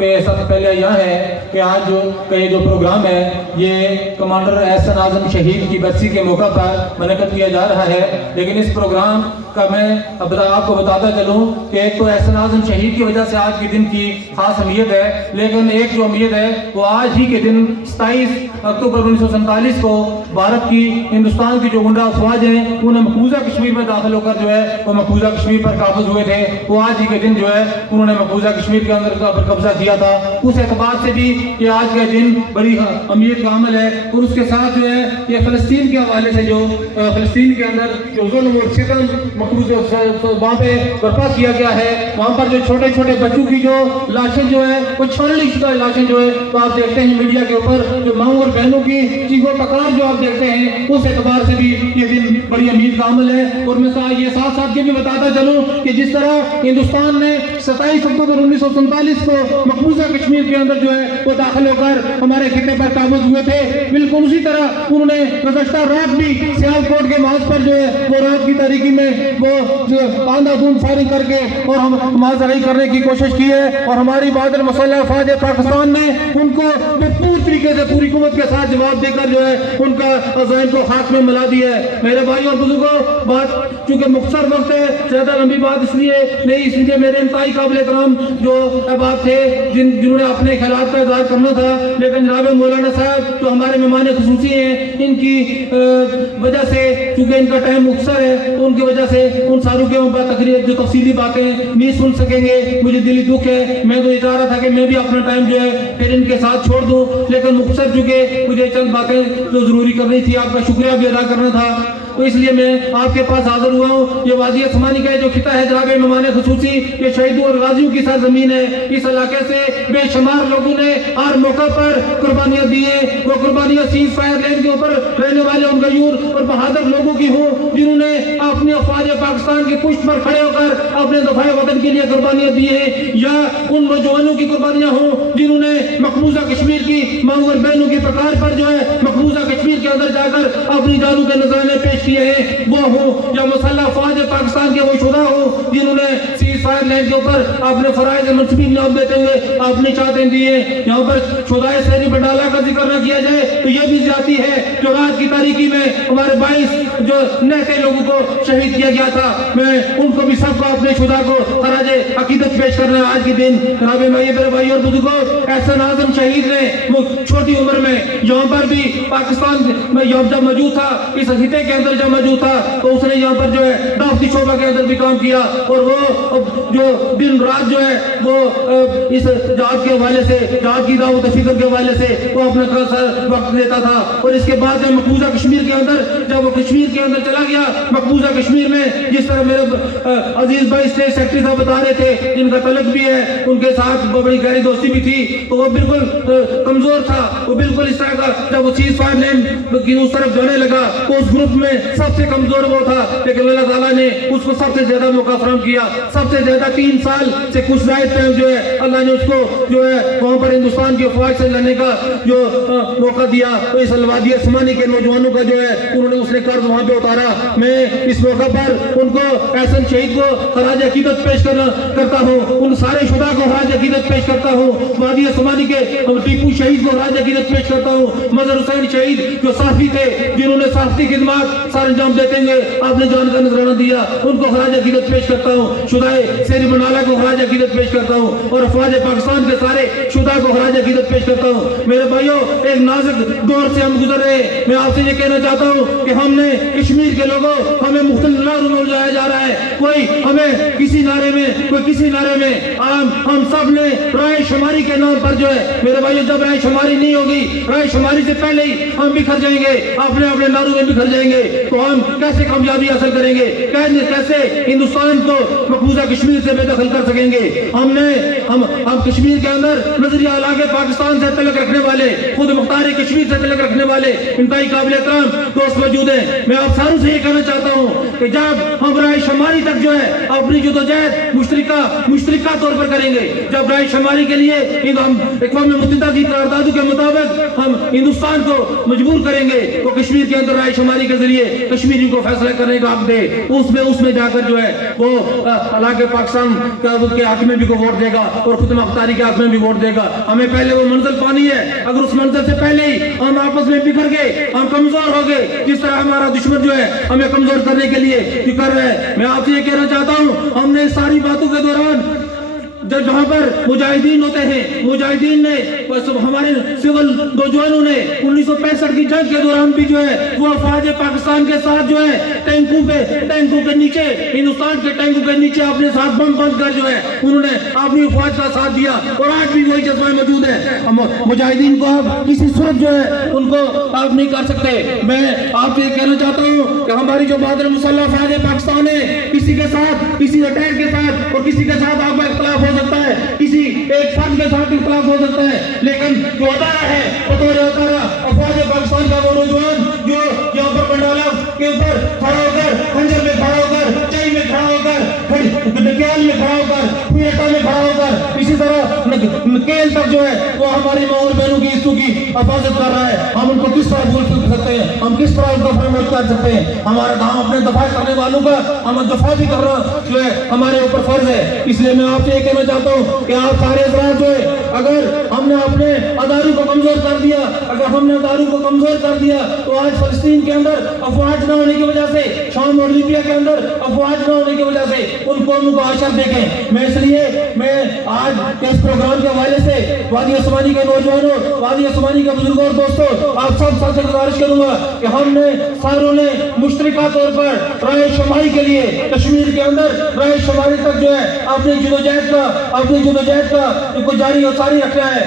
پہ سب سے پہلے یہاں ہے کہ آج کا یہ جو پروگرام ہے یہ کمانڈر احسن اعظم شہید کی برسی کے موقع پر منعقد کیا جا رہا ہے. لیکن اس پروگرام کا میں آپ کو بتاتا چلوں کہ ایک تو احسن اعظم شہید کی وجہ سے آج کے دن کی خاص اہمیت ہے، لیکن ایک جو اہمیت ہے وہ آج ہی کے دن 27 اکتوبر 1947 کو بھارت کی ہندوستان کی جو گنڈا افواج ہیں انہیں مقبوضہ کشمیر میں داخل ہو کر جو ہے وہ مقبوضہ کشمیر پر قابض ہوئے تھے. وہ آج ہی کے دن جو ہے انہوں نے مقبوضہ کشمیر کے اندر پر قبضہ کیا تھا. اس اعتبار سے بھی یہ آج کا دن بڑی اہمیت کا عمل ہے. اور اس کے ساتھ جو ہے یہ فلسطین کے حوالے سے جو فلسطین کے اندر جو ظلم اور ستم مقبوضہ وہاں پہ برپا کیا گیا ہے، وہاں پر جو چھوٹے چھوٹے بچوں کی جو لاشیں جو ہے وہ چھلنی شدہ لاشیں جو ہے تو آپ دیکھتے ہیں میڈیا کے اوپر جو ماؤں اور بہنوں کی چیخو پکار جو آپ دیکھتے ہیں، اس اعتبار سے بھی یہ دن بڑی اہمیت کا عمل ہے. اور میں یہ ساتھ ساتھ یہ بھی بتاتا چلوں کہ جس طرح ہندوستان نے 27 اکتوبر 1947 کو مقبوضہ کشمیر کے اندر جو ہے وہ داخل ہو کر ہمارے خطے پر قابض ہوئے تھے، بالکل اسی طرح انہوں نے گزشتہ رات بھی سیالکوٹ کے محاذ پر جو ہے وہ رات کی تاریکی میں وہ آندھا دھند فائرنگ کر کے اور ہم مازرائی کرنے کی کوشش کی ہے. اور ہماری بہادر مسلح افواج پاکستان نے ان کو پوری طریقے سے پوری قوت کے ساتھ جواب دے کر جو ہے ان کا عزائم کو خاک میں ملا دیا ہے. میرے بھائی اور بزرگوں، بات چونکہ مختصر وقت ہے، زیادہ لمبی بات اس لیے نہیں، اس لیے میرے انتہائی قابل احترام جو احباب تھے جنہوں نے اپنے خیالات کا اظہار کرنا تھا، لیکن جناب مولانا صاحب جو ہمارے مہمان خصوصی ہیں ان کی وجہ سے چونکہ ان کا ٹائم مختصر ہے تو ان کی وجہ سے ان ساروں کے تقریر جو تفصیلی باتیں نہیں سن سکیں گے. مجھے دلی دکھ ہے، میں تو یہ چاہ رہا تھا کہ میں بھی اپنا ٹائم جو ہے پھر ان کے ساتھ چھوڑ دوں، لیکن مختصر چونکہ مجھے چند باتیں جو ضروری کرنی تھی، آپ کا شکریہ بھی ادا کرنا تھا، تو اس لیے میں آپ کے پاس حاضر ہوا ہوں. یہ وادی سمانی کا جو خطہ ہے جناب مہمان خصوصی، یہ شہیدوں اور غازیوں کی سرزمین ہے. اس علاقے سے بے شمار لوگوں نے ہر موقع پر قربانیاں دی ہیں. وہ قربانیاں سیز فائر لینڈ کے اوپر رہنے والے ان غیور اور بہادر لوگوں کی ہوں جنہوں نے اپنی افواج پاکستان کی پشت پر کھڑے ہو کر اپنے دفاع وطن کے لیے قربانیاں دی ہیں، یا ان نوجوانوں کی قربانیاں ہوں جنہوں نے مقبوضہ کشمیر کی ماؤں اور بہنوں کی پکار پر جو ہے مقبوضہ کشمیر کے اندر جا کر اپنی جانوں کے نذرانے پیش کیے ہیں. وہ ہوں یا مسلح افواج پاکستان کے وہ شہداء ہوں جنہوں نے سیز فائر لینڈ کے اوپر اپنے فرائض منصبی انجام دیتے ہوئے اپنی چاہتیں دی ہیں. یہاں پر شہدائے سہری بٹالہ کا ذکر نہ کیا جائے تو یہ بھی زیادتی ہے جو رات کی تاریکی میں ہمارے 22 جو نہتے لوگوں کو شہید کیا گیا تھا. میں ان کو بھی سب کو اپنے شہداء کو خراج عقیدت پیش کرنا ہے آج کے دن. جناب میرے بھائی اور بزرگوں، احسن اعظم شہید نے وہ چھوٹی عمر میں یہاں پر بھی پاکستان میں جب موجود تھا، اس خطے کے اندر جب موجود تھا تو اس نے یہاں پر جو ہے دعوتی شعبہ کے اندر بھی کام کیا، اور وہ جو دن رات جو ہے وہ اس جہاد کے حوالے سے، جہاد کی دعوت فکر کے حوالے سے وہ اپنا وقت دیتا تھا. اور اس کے بعد جب مقبوضہ کشمیر کے اندر جب وہ کشمیر کے اندر چلا گیا، مقبوضہ کشمیر میں جس طرح میرے عزیز بھائی اسٹیٹ سیکرٹری صاحب بتا رہے تھے جن کا تعلق بھی ہے، ان کے ساتھ بڑی گہری دوستی بھی تھی، تو وہ بالکل کمزور تھا. وہ بالکل اس طرح کا جب وہ سیز فائر لینڈ کی اس طرف جانے لگا تو اس گروپ میں سب سے کمزور وہ تھا، لیکن اللہ تعالیٰ نے اس کو سب سے زیادہ موقع فراہم کیا. سب سے زیادہ 3 سال سے کچھ زائد ٹائم جو ہے اللہ نے اس کو جو ہے وہاں پر ہندوستان کی افواج سے لڑنے کا جو موقع دیا. تو اس وادی سمانی کے نوجوانوں کا جو ہے انہوں نے اس نے قرض وہاں پہ اتارا. میں اس موقع پر ان کو احسن شہید کو خراج عقیدت پیش کرتا ہوں، ان سارے شہداء کو خراج عقیدت پیش کرتا ہوں. وادی سمانی کے ٹیپو شہید کو خراج عقیدت پیش کرتا ہوں. مظہر حسین شہید جو صحافی تھے جنہوں نے صحافتی خدمات سر انجام دیتے ہوئے آپ نے جان کا نذرانہ دیا، ان کو خراج عقیدت پیش کرتا ہوں. شہدائے سہری بٹالہ کو خراج عقیدت پیش کرتا ہوں، اور افواج پاکستان کے سارے شہداء کو خراج عقیدت پیش کرتا ہوں. میرے بھائیوں، ایک نازک دور سے ہم گزر رہے ہیں. میں آپ سے یہ کہنا چاہتا ہوں کہ ہم نے کشمیر کے لوگوں ہمیں مختلف نعروں میں الجھایا جا رہا ہے. کوئی ہمیں کسی نعرے میں، کوئی کسی نعرے میں. ہم سب نے رائے شماری کے نام پر جو ہے میرے بھائیوں، جب رائے شماری نہیں ہوگی، رائے شماری سے پہلے ہی ہم بکھر جائیں گے، اپنے نعروں میں بکھر جائیں گے، تو ہم کیسے کامیابی حاصل کریں گے؟ کیسے ہندوستان کو مقبوضہ کشمیر سے بے دخل کر سکیں گے؟ ہم کشمیر کے اندر نظریہ علاقے پاکستان سے تعلق رکھنے والے، خود مختار کشمیر سے تعلق رکھنے والے انتہائی قابل احترام دوست موجود ہیں. میں آپ ساروں سے یہ کہنا چاہتا ہوں کہ جب ہم رائے شماری تک جو ہے اپنی جدوجہد مشترکہ طور پر کریں گے، جب رائے شماری کے لیے ہم اقوام متحدہ کی قراردادوں کے مطابق ہم ہندوستان کو مجبور کریں گے تو کشمیر کے اندر رائے شماری کے ذریعے کشمیری کو فیصلہ کرنے کا حق دے، اس میں جا کر جو ہے وہ علاقے پاکستان کے حق میں بھی کو ووٹ دے گا اور خود مختاری کے حق میں بھی ووٹ دے گا۔ ہمیں پہلے وہ منزل پانی ہے، اگر اس منزل سے پہلے ہی ہم آپس میں بکھر گئے، ہم کمزور ہو گئے، جس طرح ہمارا دشمن جو ہے ہمیں کمزور کرنے کے لیے کر رہا ہے۔ میں آپ سے یہ کہنا چاہتا ہوں، ہم نے ساری باتوں کے دوران جہاں پر مجاہدین ہوتے ہیں، مجاہدین نے ہمارے سول نوجوانوں نے 1965 کی جنگ کے دوران بھی جو ہے وہ افواج پاکستان کے ساتھ جو ہے ٹینکوں کے نیچے، ہندوستان کے ٹینکوں کے نیچے اپنے ساتھ بم بند کر جو ہے انہوں نے اپنی افواج کا ساتھ دیا، اور آج بھی وہی جذبہ موجود ہے۔ مجاہدین کو آپ کسی صورت جو ہے ان کو آپ نہیں کر سکتے۔ میں آپ سے یہ کہنا چاہتا ہوں کہ ہماری جو بہادر مسلح افواج پاکستان ہے، کسی کے ساتھ، کسی ریٹائر کے ساتھ اور کسی کے ساتھ آپ کا اختلاف ہو سکتا ہے، کسی ایک فرد کے ساتھ اختلاف ہو سکتا ہے، لیکن جو ادارہ ہے بطور ادارہ افواج پاکستان کا وہ نوجوان جو یہاں پر پنڈالا کے اوپر کھڑا ہو کر، خنجر میں کھڑا ہو کر، چئی میں کھڑا ہو کر، ڈکیال میں کھڑا ہو کر، پیٹا میں کھڑا ہو کر، اسی طرح کیل تک جو ہے وہ ہماری ماں اور بہنوں کی عزتوں کی حفاظت کر رہا ہے۔ ہم ان کو کس طرح بھول سکتے ہیں؟ ہم کس طرح ان کو فراموش کر سکتے ہیں؟ ہمارا کام اپنے دفاع کرنے والوں کا ہم دفاع بھی کرنا جو ہے ہمارے اوپر فرض ہے۔ اس لیے میں آپ سے یہ کہنا چاہتا ہوں کہ آپ سارے حضرات جو ہے، اگر ہم نے اپنے اداروں کو کمزور کر دیا، اگر ہم نے اداروں کو کمزور کر دیا تو آج فلسطین کے اندر افواج نہ ہونے کی وجہ سے، شام اور لیبیا کے اندر افواج نہ ہونے کی وجہ سے ان قوموں کو حشر دیکھیں۔ میں اس لیے میں آج کے اس پروگرام کے حوالے سے وادی عثمانی کے نوجوانوں، وادی عثمانی کے بزرگوں اور دوستوں، آپ سب سے گزارش کروں گا کہ ہم نے ساروں نے مشترکہ طور پر رائے شماری کے لیے کشمیر کے اندر رائے شماری تک جو ہے اپنی جدوجہد کا کو جاری اور ساری رکھنا ہے۔